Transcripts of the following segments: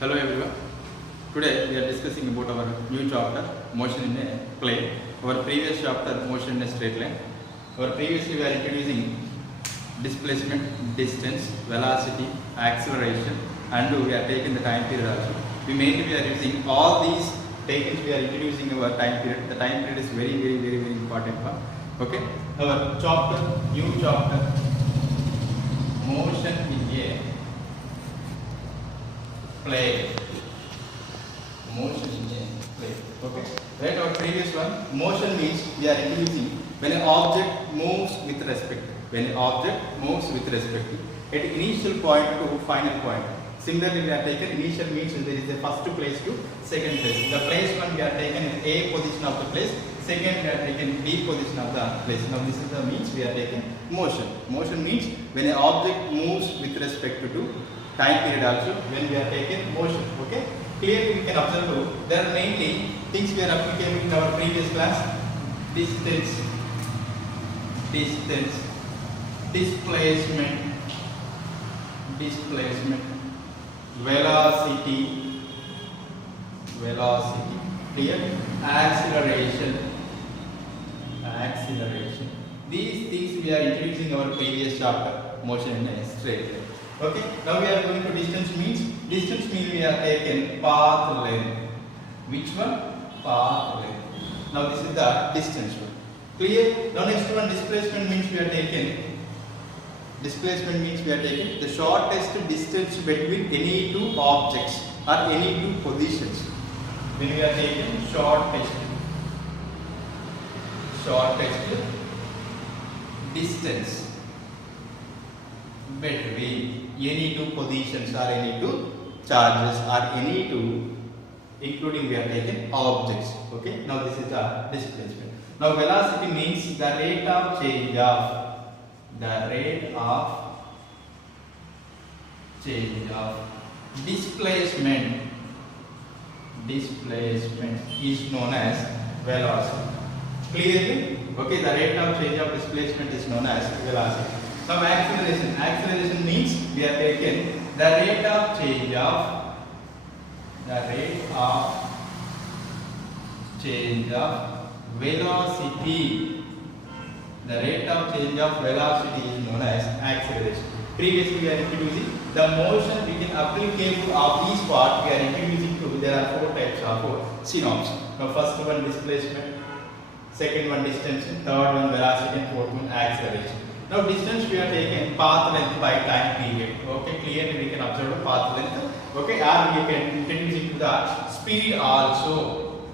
Hello everyone. Today we are discussing about our new chapter, motion in a plane. Our previous chapter, motion in a straight line. Previously we are introducing displacement, distance, velocity, acceleration, and we are taking the time period also. We are using all these taken. We are introducing our time period. The time period is very important one. Okay. Our chapter, new chapter, motion in a plane. Motion in a plane. Okay. Right. Our previous one, motion means we are introducing when an object moves with respect. When an object moves with respect to at initial point to final point. Similarly, we have taken initial means there is the first place to second place. The place one we are taken in A position of the place. Second we are taken B position of the place. Now this is the means we are taking motion. Motion means when an object moves with respect to time period also when we are taking motion. Okay. Clearly we can observe there are mainly things we are applicable in our previous class. Distance, displacement, velocity, clear, acceleration. These things we are introducing our previous chapter, motion in a straight line. Okay, now we are going to distance means we are taken path length. Which one? Path length. Now this is the distance one. Clear? Now next one, displacement means we are taken the shortest distance between any two objects or any two positions. When we are taking shortest distance between any two positions or any two charges or any two, including we are taking objects. Okay. Now this is the displacement. Now velocity means the rate of change of displacement is known as velocity. Clearly? Okay, the rate of change of displacement is known as velocity. Now acceleration means we are taking the rate of change of velocity. The rate of change of velocity is known as acceleration. Previously we are introducing the motion between applicable of these part. We are introducing to there are four types of synonyms. Now first one displacement, second one distance, third one velocity, and fourth one acceleration. Now distance we are taking path length by time period. Okay, clearly we can observe the path length. Okay, or we can introduce into the speed also.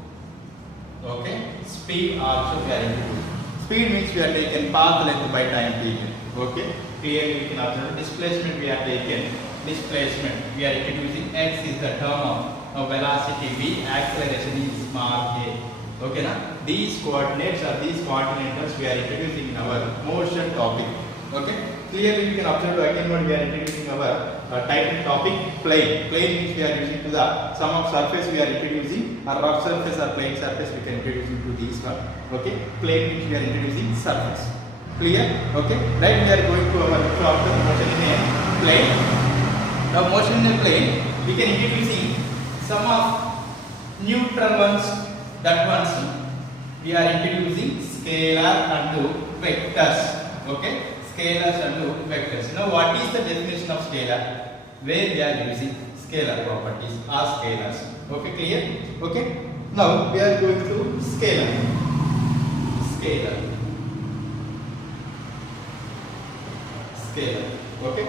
Okay, speed also we are introducing. Speed means we are taking path length by time period. Okay, clearly we can observe displacement we are taking. We are introducing x is the term of velocity v, acceleration is small a. Okay, now these coordinates or these continentals we are introducing in our motion topic. Okay, clearly we can observe again what we are introducing our title topic plane. Plane means we are using to the sum of surface we are introducing, or rough surface or plane surface we can introduce into these one. Okay, plane means we are introducing surface. Clear? Okay, right, we are going to our chapter motion in a plane. Now motion in a plane we can introducing some of neutral ones. That ones we are introducing scalar and vectors. Okay, scalars and vectors. Now what is the definition of scalar? Where we are using scalar properties or scalars. Okay, clear? Okay, now we are going to scalar. Okay,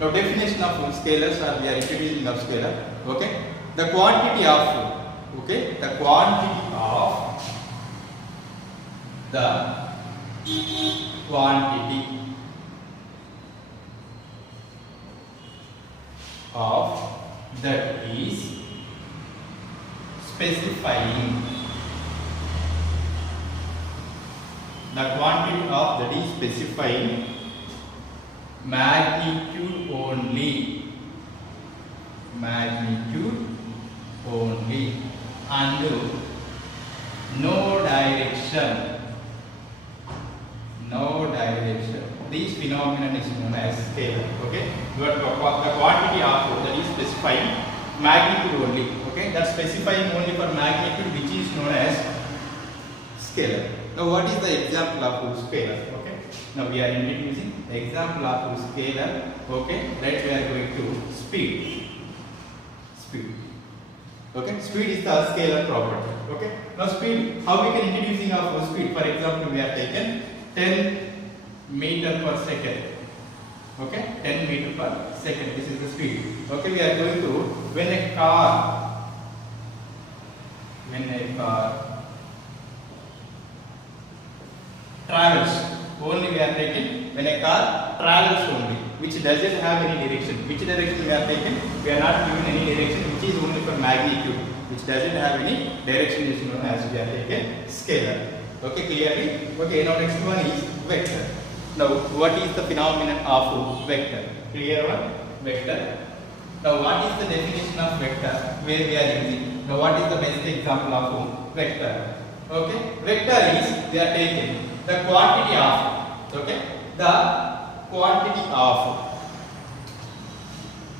now definition of scalars, or we are introducing of scalar. Okay, the quantity of that is specifying magnitude only and no direction. This phenomenon is known as scalar. Okay, the quantity of that is specified magnitude only. Okay, that's specifying only for magnitude, which is known as scalar. Now, what is the example of scalar? Okay, now we are introducing example of scalar. Okay, right, we are going to speed. Okay, speed is the scalar property. Okay, now speed, how we can introducing of speed? For example, we are taken 10 meter per second. Okay, 10 meter per second. This is the speed. Okay, we are going to, when a car travels, only we are taking when a car travels only, which doesn't have any direction. Which direction we are taking? We are not given any direction, which is only for magnitude, which doesn't have any direction, is known as we are taking scalar. Okay, clearly? Okay, now next one is vector. Now, what is the phenomenon of vector? Clear one? Vector. Now, what is the definition of vector? Where we are using? Now, what is the best example of vector? Okay, vector is we are taking the quantity of, okay, the quantity of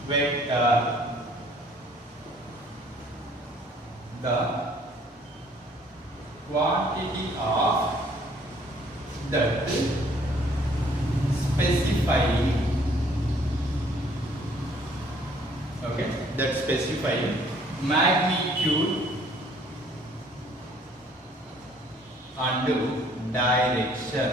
vector, the quantity of that specifying, okay, that specifying magnitude and direction.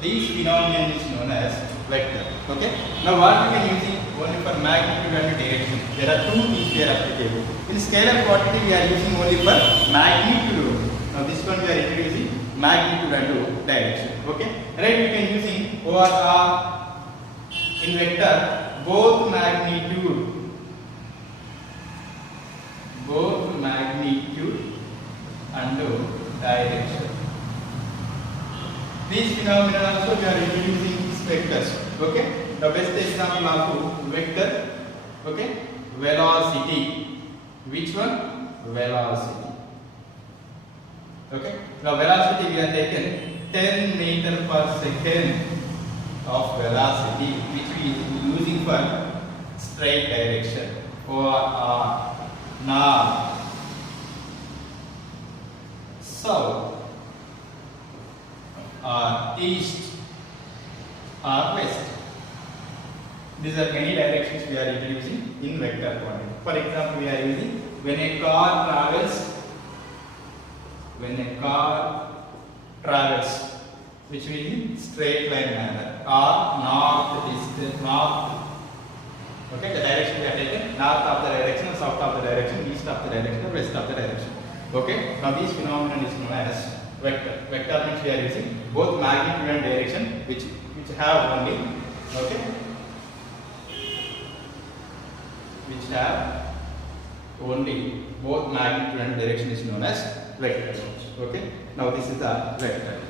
This phenomenon is known as vector. Okay. Now, what we can use it only for magnitude and direction. There are two things here applicable. In scalar quantity, we are using only for magnitude. Now, this one we are introducing magnitude and direction. Okay. Right? We can using or in vector both magnitude and direction. These phenomena also we are introducing these vectors. Okay. The best example of vector. Okay. Velocity. Which one? Velocity. Okay. Now velocity we are taken 10 meter per second of velocity, which we are using for straight direction or north, south, east or west. These are any directions we are introducing in vector quantity. For example, we are using when a car travels, which will be straight line manner or north. Okay, the direction we are taking, north of the direction, south of the direction, east of the direction, west of the direction. Okay, now this phenomenon is known as vector. Vector means we are using both magnitude and direction, which have only, okay, which have only both magnitude and direction is known as vector. Okay, now this is the vector.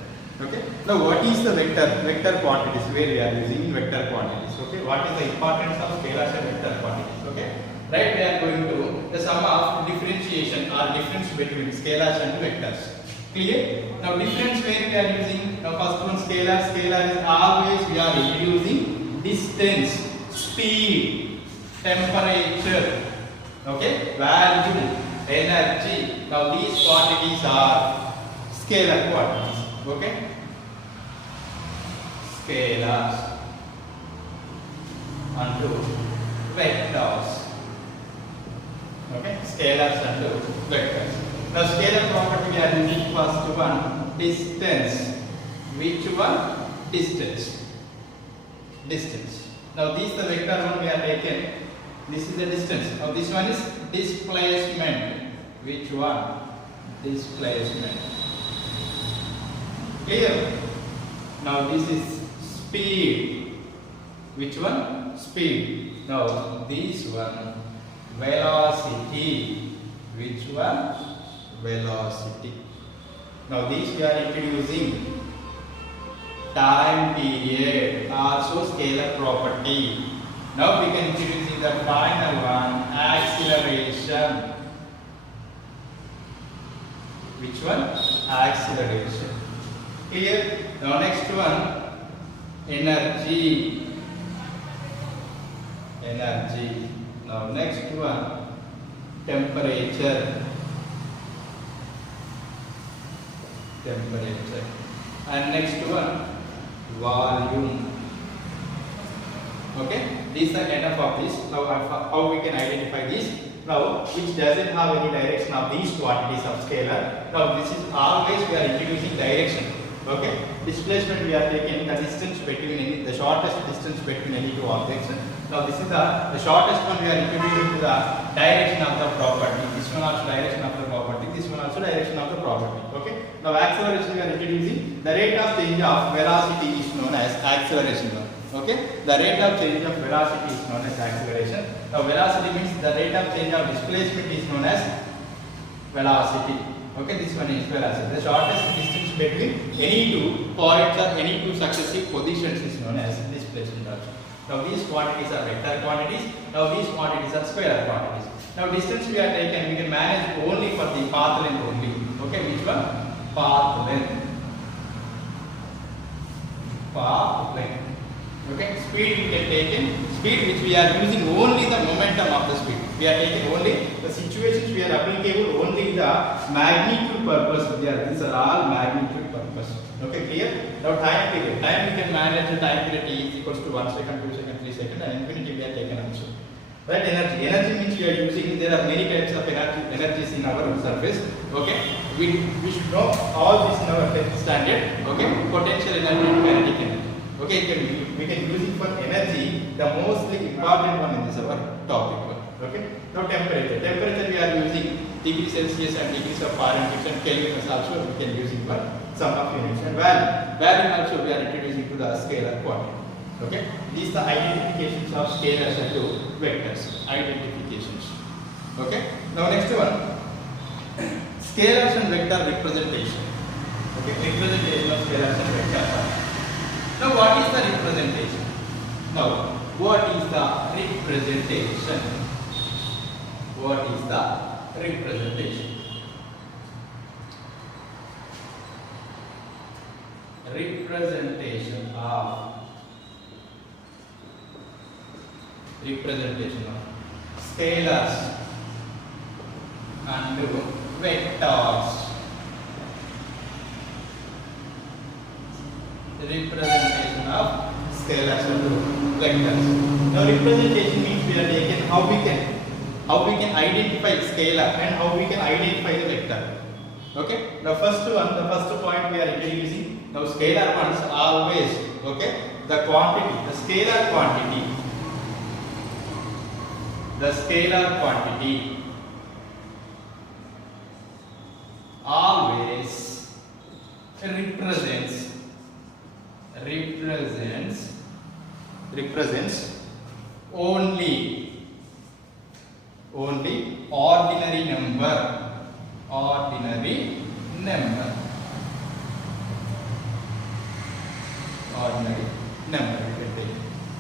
Okay, now what is the vector quantities? Where we are using vector quantities. Okay, what is the importance of scalars and vector quantities? Okay, right, we are going to the sum of differentiation or difference between scalars and vectors. Clear? Now difference where we are using, now first one scalar is always we are introducing distance, speed, temperature, okay, value, energy. Now these quantities are scalar quantities. Okay, scalars and vectors. Okay, scalars and vectors. Now scalar property we are using first one, distance. Which one? Distance. Now this the vector one we are taken. This is the distance. Now this one is displacement. Which one? Displacement. Clear? Now this is speed. Which one? Speed. Now this one, velocity. Which one? Velocity. Now these we are introducing time period, also scalar property. Now we can introduce the final one, acceleration. Which one? Acceleration. Clear? Now next one, energy. Now next one, temperature. Temperature. And next one, volume. Okay, these are enough of this. Now how we can identify this? Now which doesn't have any direction of these quantities of scalar. Now this is always we are introducing direction. Okay, displacement we are taking the distance between the shortest distance between any two objects. Now this is the shortest one we are introducing to the direction of the property. This one also direction of the property. This one also direction of the property. Okay. Now acceleration we are introducing the rate of change of velocity is known as acceleration. Okay. The rate of change of velocity is known as acceleration. Now velocity means the rate of change of displacement is known as velocity. Okay, this one is velocity. The shortest distance between any two points or any two successive positions is known as displacement also. Now these quantities are vector quantities. Now these quantities are scalar quantities. Now distance we are taken, we can manage only for the path length only. Okay, which one? Path length. Path length. Okay, speed we can take in. Speed which we are using only the momentum of the speed. We are taking only the situations we are applicable only the magnitude purpose. These are all magnitude purpose. Okay, clear? Now time period. Time we can manage the time period T is equals to 1 second, 2 seconds, 3 seconds, and infinity we are taken also. Right? Energy. Energy means we are using. There are many types of energies in our surface. Okay. We should know all this in our 10th standard. Okay. Potential energy and kinetic energy. Okay. We can use it for energy. The mostly important one in this our topic. Okay. Now temperature. Temperature we are using degree Celsius and degrees of Fahrenheit and Kelvin also we can use it for some of units. And value. Value also we are introducing to the scalar quantity. Okay. These are the identifications of scalars and vectors. Identifications. Okay. Now next one. Scalars and vector representation. Okay. Representation of scalars and vectors. Now what is the representation? Now what is the representation? What is the representation? Representation of scalars and vectors. Representation of scalars and vectors. Now representation means we are taking how we can identify scalar and how we can identify the vector. Okay. The first point we are introducing. Now scalar ones always, okay, the quantity, the scalar quantity always represents only ordinary number. Ordinary number.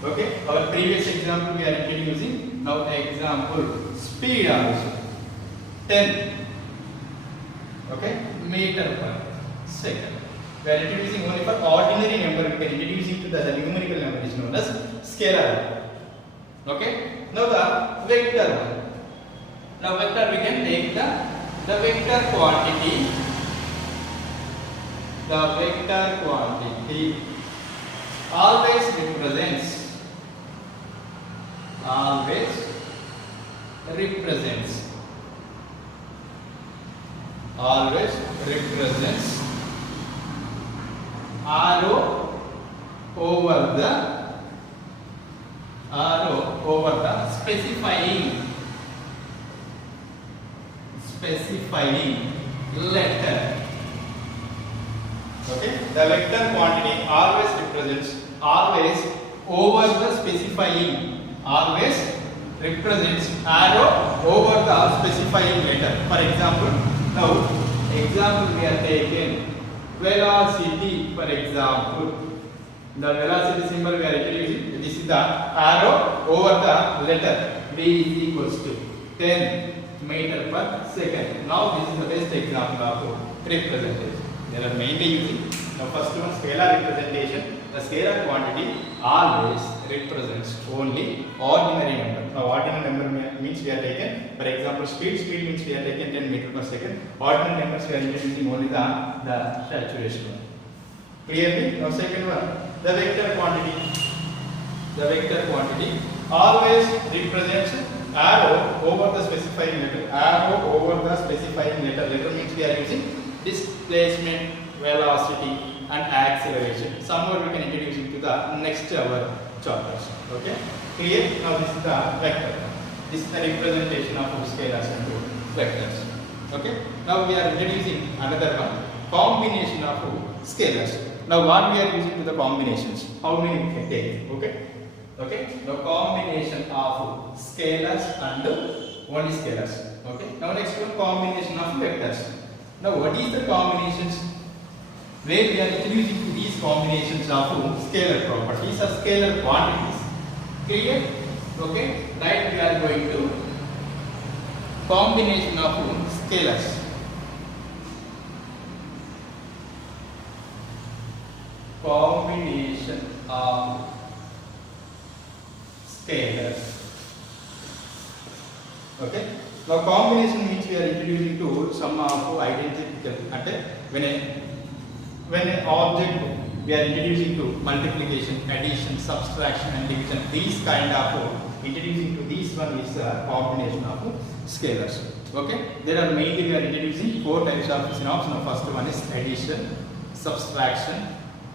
Okay, our previous example we are introducing. Now example speed also 10 meter per second. We are introducing only for ordinary number. We can introduce it to the numerical number is known as scalar. Okay. Now the vector one. Now vector we can take the vector quantity. The vector quantity always represents arrow over the specifying letter. Okay, the vector quantity always represents over the specifying, always represents arrow over the specifying letter. For example, now example we are taking velocity. For example, the velocity symbol we are introducing. This is the arrow over the letter. V is equals to 10 meter per second. Now this is the best example of representation. There are mainly using the first one, scalar representation. The scalar quantity always represents only ordinary number. Now ordinary number means we are taken, for example, speed means we are taken 10 meter per second. Ordinal numbers we are introducing only the saturation one. Clearly? Now second one, the vector quantity. The vector quantity always represents arrow over the specifying letter. Arrow over the specifying letter. Letter means we are using displacement, velocity and acceleration. Somewhere we can introduce into the next our chapters. Okay? Clear? Now this is the vector. This is the representation of scalars and vectors. Okay? Now we are introducing another one, combination of scalars. Now what we are using to the combinations? How many we can take? Okay? Okay? Now combination of scalars and only scalars. Okay? Now next one, combination of vectors. Now what is the combinations? Where we are introducing to these combinations of scalar properties or scalar quantities. Clear? Okay? Right, we are going to combination of scalars. Combination of scalars. Okay? Now combination means we are introducing to some of identical. When an object we are introducing to multiplication, addition, subtraction and division, these kind of introducing to this one is a combination of scalars. Okay? There are mainly we are introducing 4 types of synonyms. Now first one is addition, subtraction,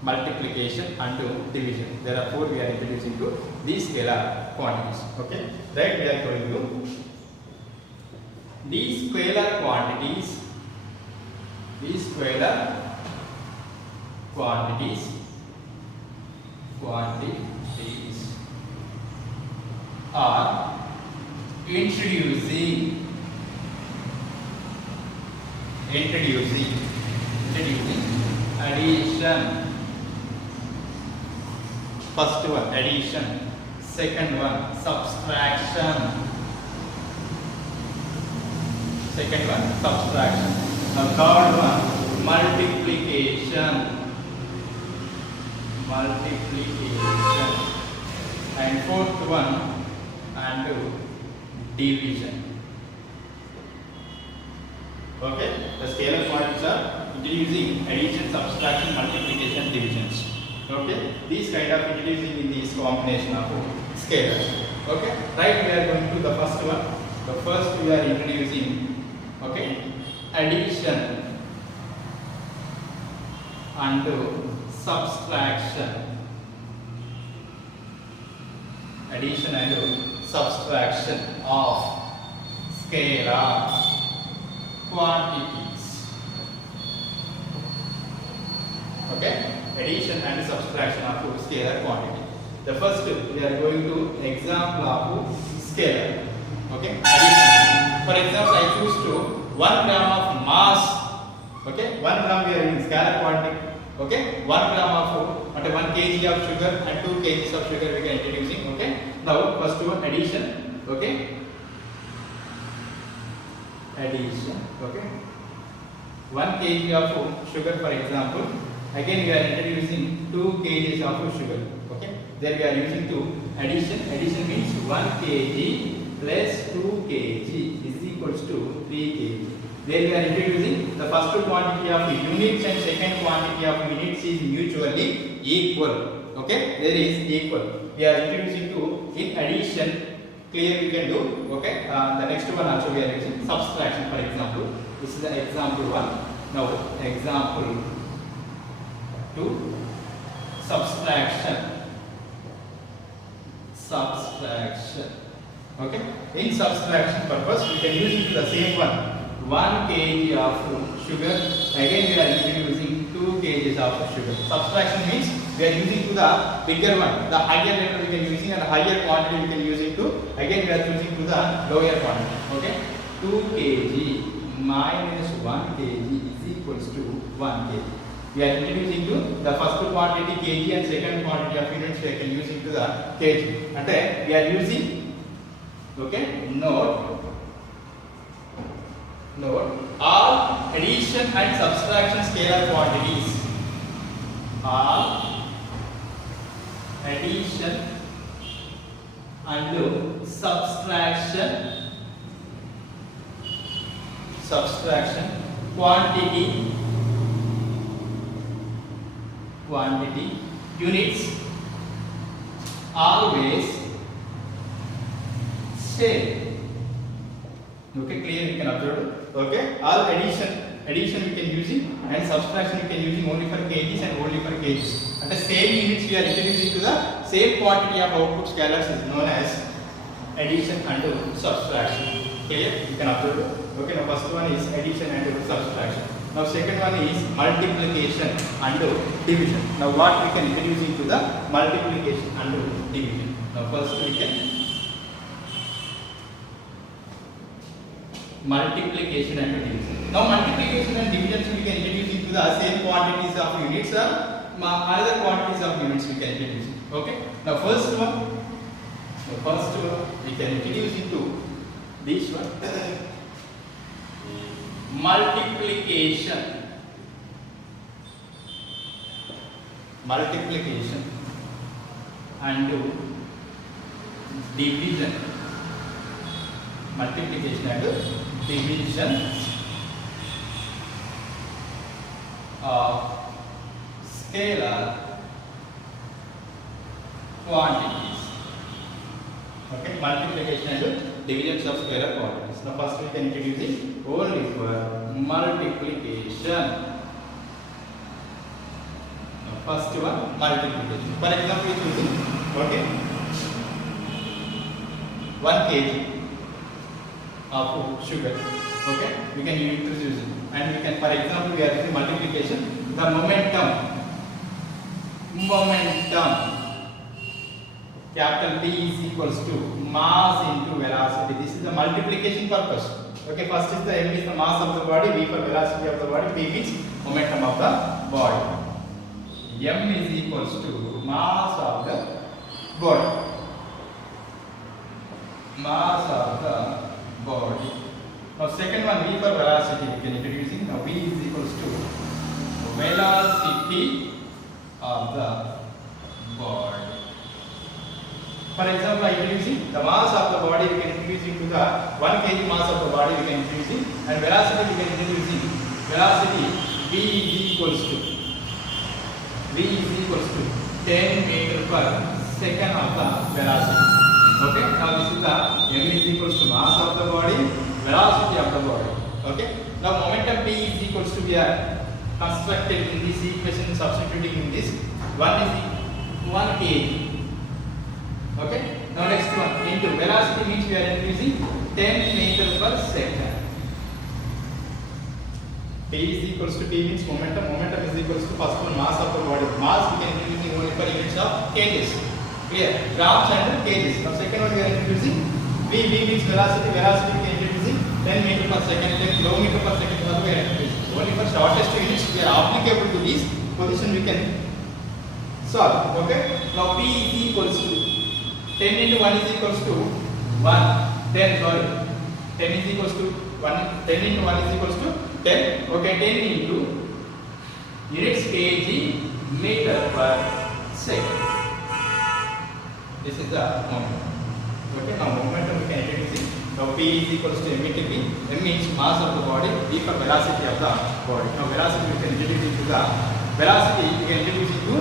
multiplication and division. There are 4 we are introducing to these scalar quantities. Okay? Right, we are going to these scalar quantities are introducing addition. First one addition, second one subtraction. Now third one multiplication, and fourth one and division. Okay, the scalar quantities are introducing addition, subtraction, multiplication, divisions. Okay, these kind of introducing in this combination of scalars. Okay, right, we are going to the first one. The first we are introducing, okay, addition and subtraction. Addition and subtraction of scalar quantities. Okay, addition and subtraction of scalar quantity. The first we are going to example of scalar. Okay, addition. For example, I choose to 1 gram of mass. Okay, 1 gram we are in scalar quantity. Okay, 1 gram of 1 kg of sugar and 2 kgs of sugar we can introducing. Okay, now first one addition. Okay, addition. Okay, 1 kg of sugar, for example. Again we are introducing 2 kgs of sugar. Okay, there we are using to addition. Addition means 1 kg plus 2 kg is equals to 3 kg. There we are introducing the first quantity of units and second quantity of minutes is mutually equal. Okay, there is equal. We are introducing to in addition. Clear we can do. Okay, the next one also we are using subtraction. For example, this is the example 1. Now example 2, subtraction. Okay, in subtraction purpose we can use it to the same one. 1 kg of sugar. Again we are introducing 2 kgs of sugar. Subtraction means we are using to the bigger one. The higher letter we can using and the higher quantity we can using to. Again we are choosing to the lower quantity. Okay, 2 kg minus 1 kg is equals to 1 kg. We are introducing to the first quantity kg and second quantity of units we can using to the kg. And we are using, okay, note all addition and subtraction scalar quantities. All addition and subtraction, quantity, units always same. Okay, clear? You can observe. Okay, all addition we can using and subtraction we can using only for kgs and only for kgs. At the same units we are introducing to the same quantity of output scalars is known as addition and subtraction. Clear? You can observe. Okay, now first one is addition and subtraction. Now second one is multiplication and division. Now what we can introduce into the multiplication and division. Now first we can multiplication and division. Now multiplication and division we can introduce into the same quantities of units or other quantities of units we can introduce. Okay. Now first one we can introduce into this one. Multiplication and division. Multiplication and division of scalar quantities. Okay, multiplication and divisions of scalar quantities. Now first we can introduce it only for multiplication. Now first one, multiplication. For example, we choosing, okay, 1 kg of sugar. Okay, we can introduce it, and we can, for example, we are using multiplication. The momentum, capital P is equals to mass into velocity. This is the multiplication purpose. Okay, first is the M is the mass of the body, V for velocity of the body, P means momentum of the body. M is equals to mass of the body. Mass of the body. Now second one, V for velocity, we can introducing. Now V is equals to velocity of the body. For example, introducing the mass of the body, we can introducing to the 1 kg mass of the body, we can introducing, and velocity we can introducing. Velocity V is equals to 10 meter per second of the velocity. Okay, now this is the M is equals to mass of the body, velocity of the body. Okay, now momentum P is equals to, we are constructed in this equation, substituting in this 1 kg. Okay, now next one, into velocity means we are increasing 10 meters per second. P is equals to, P means momentum is equals to first one, mass of the body. Mass we can introduce only for units of kgs. Clear? Grams and kgs. Now second one we are introducing V means velocity we can introducing 10 meter per second, 10 kilometer per second we are introducing. Only for shortest units we are applicable to this position we can solve. Okay? Now P is equals to 10 into 1 is equals to 1, 10, sorry. 10 is equals to 1, 10 into 1 is equals to 10. Okay, 10 into units kg meter per second. This is the momentum. Okay, now momentum we can introduce it. Now P is equals to M into P. M means mass of the body, V for velocity of the body. Now velocity we can introduce it to the velocity, we can introduce it to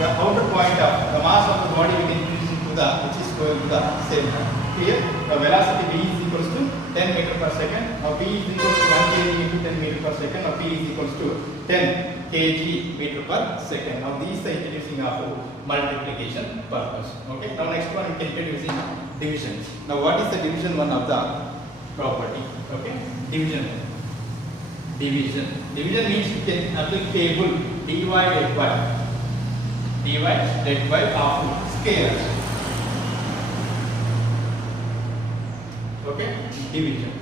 the outer point of the mass of the body, we can introduce it to the, which is going to the same time. Here, the velocity V is equals to 10 meter per second. Now P is equals to 1 kg into 10 meter per second. Now P is equals to 10 kg meter per second. Now these are introducing of multiplication purpose. Okay. Now next one we can introducing division. Now what is the division one of the property? Okay. Division means you can apply table divided by of scalars. Okay, division.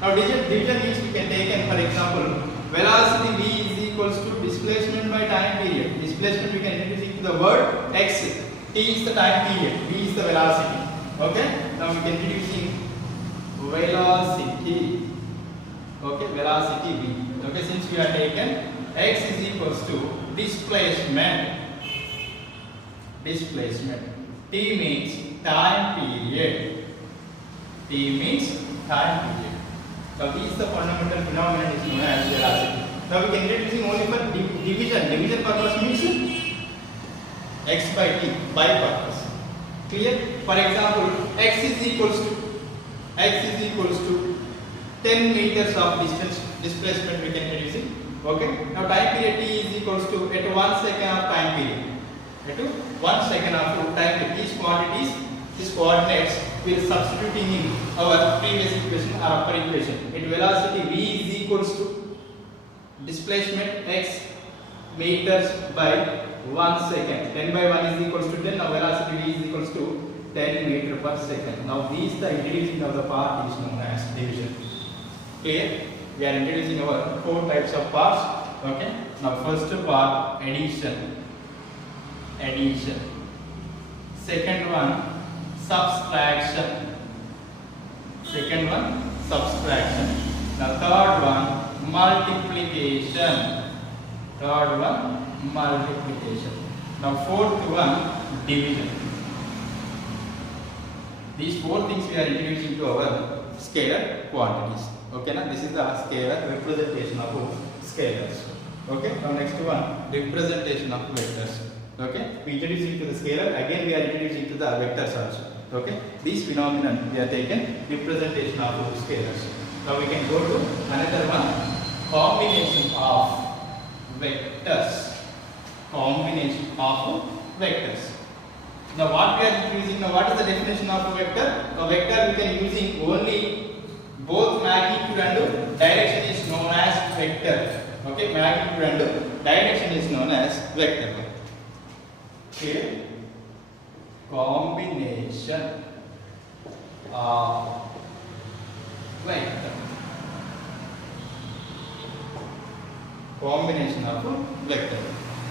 Now division means we can take, and for example, velocity V is equals to displacement by time period. Displacement we can introduce into the word x. T is the time period, V is the velocity. Okay, now we can introducing velocity. Okay, velocity V. Okay, since we are taken x is equals to displacement displacement. T means time period. T means time period. Now this is the fundamental phenomenon is known as velocity. Now we can introducing only for division. Division purpose means x by t by purpose. Clear? For example, x is equals to 10 meters of distance displacement we can introducing. Okay. Now time period t is equals to at 1 second of time period. At 1 second of time period. These quantities, these coordinates will substituting in our previous equation or upper equation. At velocity v is equals to displacement x meters by 1 second. 10 by 1 is equals to 10. Now velocity v is equals to 10 meter per second. Now these the introducing of the part is known as division. Clear? We are introducing our 4 types of parts. Okay. Now first part addition. Second one subtraction. Now third one multiplication. Now fourth one division. These 4 things we are introducing to our scalar quantities. Okay, now this is the scalar representation of scalars. Okay, now next one representation of vectors. Okay, we introducing to the scalar, again we are introducing to the vectors also. Okay, this phenomenon we are taken representation of scalars. Now we can go to another one, combination of vectors. Now what we are introducing, now what is the definition of a vector? A vector we can using only both magnitude and direction is known as vector. Okay, magnitude and direction is known as vector. Here, combination of vector.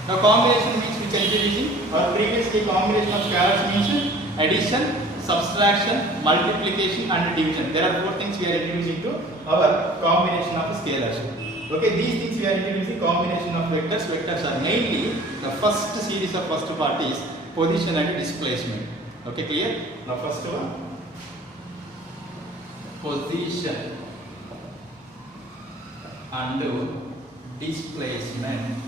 Now combination means we can introducing, or previously combination of scalars means addition, subtraction, multiplication and division. There are 4 things we are introducing to our combination of scalars. Okay, these things we are introducing combination of vectors. Vectors are mainly the first series of first part is position and displacement. Okay, clear? Now first one, position and displacement.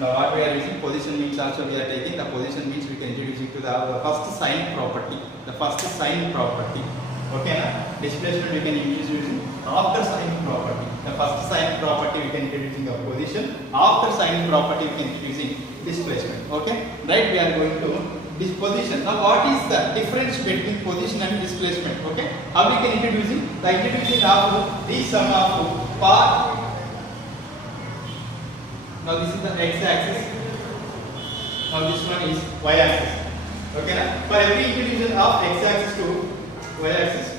Now what we are using, position means also we are taking, the position means we can introduce it to the first sign property. Okay, na? Displacement we can introduce using after sign property. The first sign property we can introduce in the position, after sign property we can introduce in displacement. Okay, right? We are going to this position. Now what is the difference between position and displacement? Okay, how we can introducing of the sum of part. Now this is the x-axis. Now this one is y-axis. Okay, na? For every introduction of x-axis to y-axis,